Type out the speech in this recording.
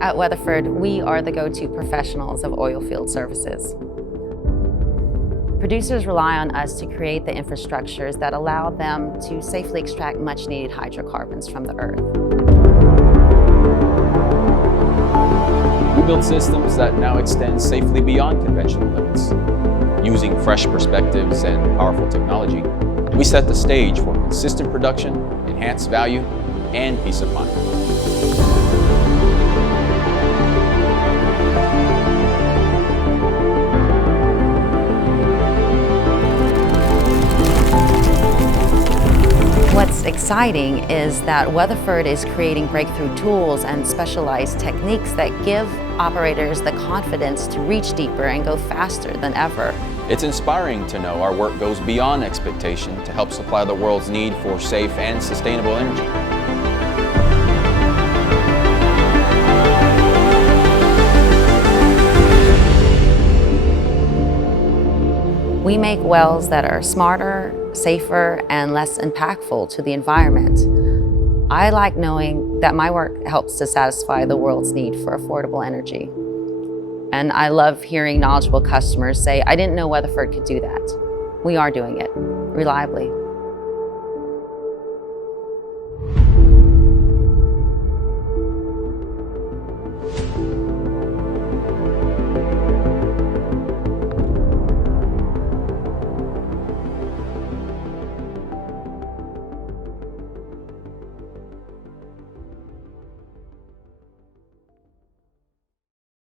At Weatherford, we are the go-to professionals of oil field services. Producers rely on us to create the infrastructures that allow them to safely extract much-needed hydrocarbons from the earth. We build systems that now extend safely beyond conventional limits. Using fresh perspectives and powerful technology, we set the stage for consistent production, enhanced value, and peace of mind. What's exciting is that Weatherford is creating breakthrough tools and specialized techniques that give operators the confidence to reach deeper and go faster than ever. It's inspiring to know our work goes beyond expectation to help supply the world's need for safe and sustainable energy. We make wells that are smarter, safer, and less impactful to the environment. I like knowing that my work helps to satisfy the world's need for affordable energy. And I love hearing knowledgeable customers say, I didn't know Weatherford could do that. We are doing it reliably.